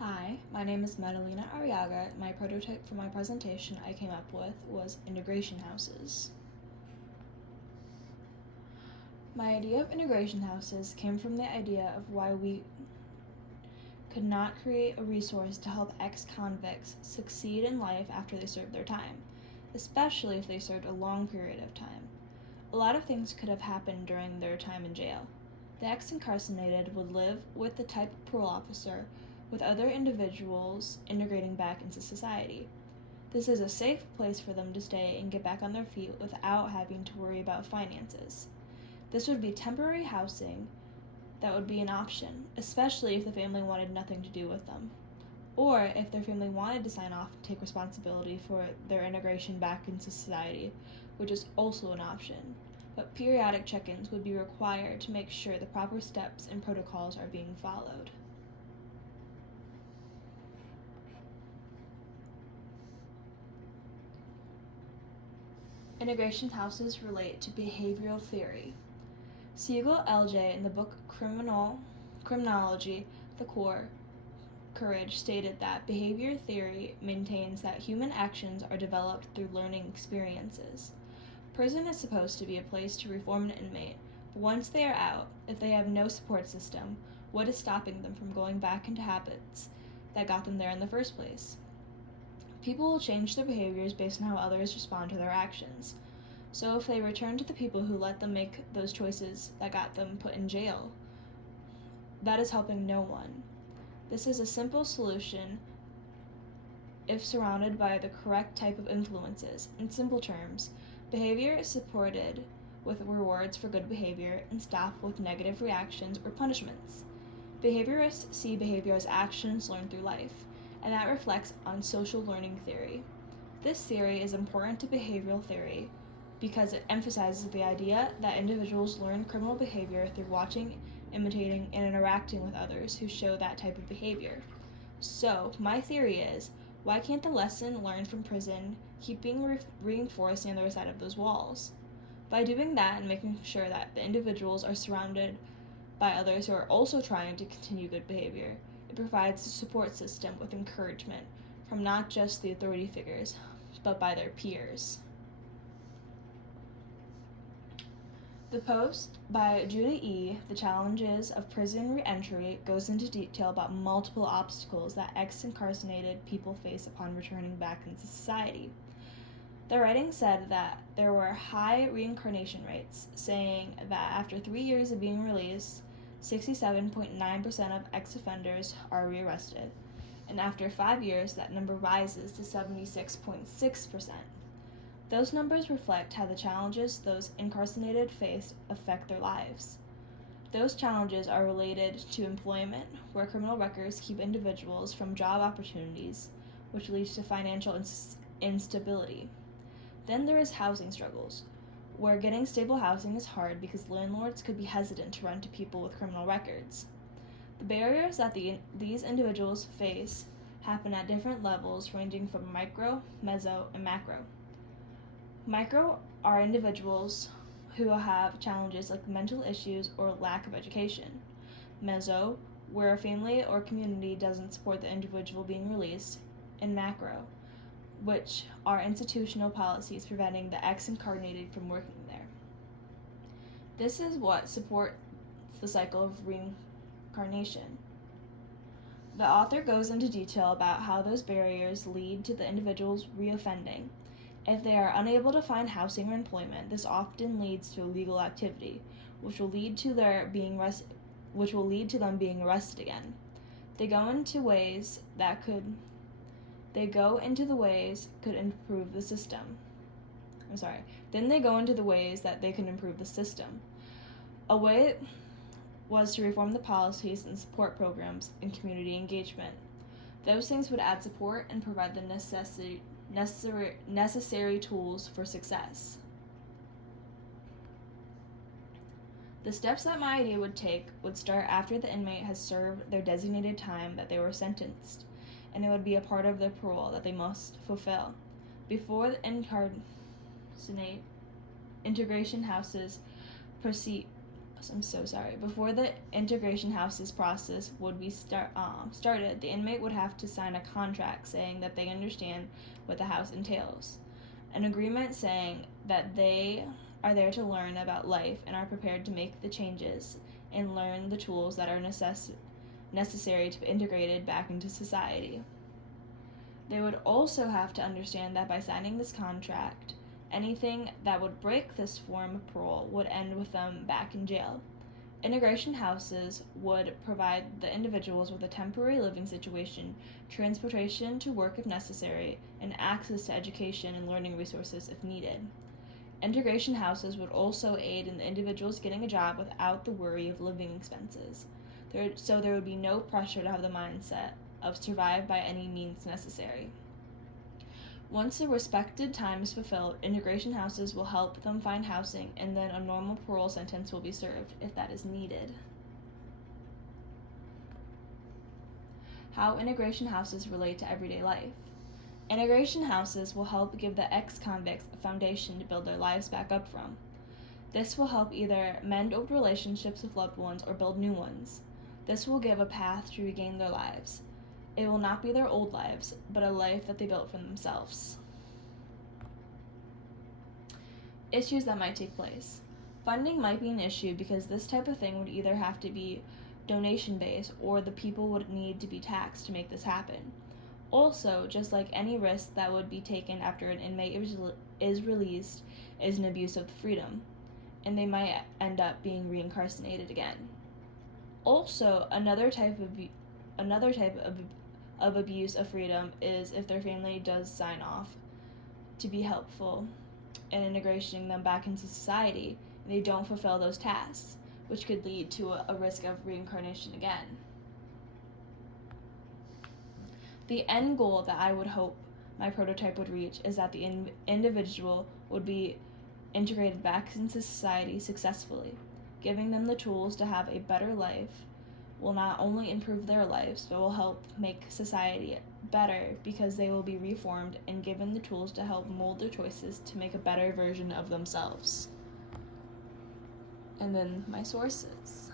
Hi, my name is Madalena Arriaga. My prototype for my presentation I came up with was integration houses. My idea of integration houses came from the idea of why we could not create a resource to help ex-convicts succeed in life after they served their time, especially if they served a long period of time. A lot of things could have happened during their time in jail. The ex-incarcerated would live with the type of parole officer with other individuals integrating back into society. This is a safe place for them to stay and get back on their feet without having to worry about finances. This would be temporary housing that would be an option, especially if the family wanted nothing to do with them, or if their family wanted to sign off and take responsibility for their integration back into society, which is also an option. But periodic check-ins would be required to make sure the proper steps and protocols are being followed. Integration houses relate to behavioral theory. Siegel L.J. in the book Criminology, the Core Courage stated that behavior theory maintains that human actions are developed through learning experiences. Prison is supposed to be a place to reform an inmate, but once they are out, if they have no support system, what is stopping them from going back into habits that got them there in the first place? People will change their behaviors based on how others respond to their actions. So if they return to the people who let them make those choices that got them put in jail, that is helping no one. This is a simple solution if surrounded by the correct type of influences. In simple terms, behavior is supported with rewards for good behavior and stopped with negative reactions or punishments. Behaviorists see behavior as actions learned through life, and that reflects on social learning theory. This theory is important to behavioral theory because it emphasizes the idea that individuals learn criminal behavior through watching, imitating, and interacting with others who show that type of behavior. So, my theory is, why can't the lesson learned from prison keep being reinforced on the other side of those walls? By doing that and making sure that the individuals are surrounded by others who are also trying to continue good behavior, it provides a support system with encouragement from not just the authority figures, but by their peers. The post by Judah E., The Challenges of Prison Reentry, goes into detail about multiple obstacles that ex-incarcerated people face upon returning back into society. The writing said that there were high reincarnation rates, saying that after 3 years of being released, 67.9% of ex-offenders are rearrested, and after 5 years that number rises to 76.6%. Those numbers reflect how the challenges those incarcerated face affect their lives. Those challenges are related to employment, where criminal records keep individuals from job opportunities, which leads to financial instability. Then there is housing struggles, where getting stable housing is hard because landlords could be hesitant to rent to people with criminal records. The barriers that these individuals face happen at different levels, ranging from micro, meso, and macro. Micro are individuals who have challenges like mental issues or lack of education. Meso, where a family or community doesn't support the individual being released. And macro, which are institutional policies preventing the ex-incarcerated from working there. This is what supports the cycle of reincarnation. The author goes into detail about how those barriers lead to the individuals reoffending. If they are unable to find housing or employment, this often leads to illegal activity, which will lead to them being arrested again. They go into the ways that could improve the system. Then they go into the ways that they can improve the system. A way was to reform the policies and support programs and community engagement. Those things would add support and provide the necessary tools for success. The steps that my idea would take would start after the inmate has served their designated time that they were sentenced, and it would be a part of their parole that they must fulfill. Before the integration houses proceed I'm so sorry. Before the integration houses process would be started, the inmate would have to sign a contract saying that they understand what the house entails. An agreement saying that they are there to learn about life and are prepared to make the changes and learn the tools that are necessary to be integrated back into society. They would also have to understand that by signing this contract, anything that would break this form of parole would end with them back in jail. Integration houses would provide the individuals with a temporary living situation, transportation to work if necessary, and access to education and learning resources if needed. Integration houses would also aid in the individuals getting a job without the worry of living expenses. So there would be no pressure to have the mindset of survive by any means necessary. Once the respected time is fulfilled, integration houses will help them find housing, and then a normal parole sentence will be served if that is needed. How integration houses relate to everyday life. Integration houses will help give the ex-convicts a foundation to build their lives back up from. This will help either mend old relationships with loved ones or build new ones. This will give a path to regain their lives. It will not be their old lives, but a life that they built for themselves. Issues that might take place. Funding might be an issue because this type of thing would either have to be donation-based or the people would need to be taxed to make this happen. Also, just like any risk that would be taken after an inmate is released is an abuse of freedom, and they might end up being reincarcerated again. Also, another type of abuse of freedom is if their family does sign off to be helpful in integrating them back into society and they don't fulfill those tasks, which could lead to a risk of reincarnation again. The end goal that I would hope my prototype would reach is that the individual would be integrated back into society successfully. Giving them the tools to have a better life will not only improve their lives, but will help make society better because they will be reformed and given the tools to help mold their choices to make a better version of themselves. And then my sources.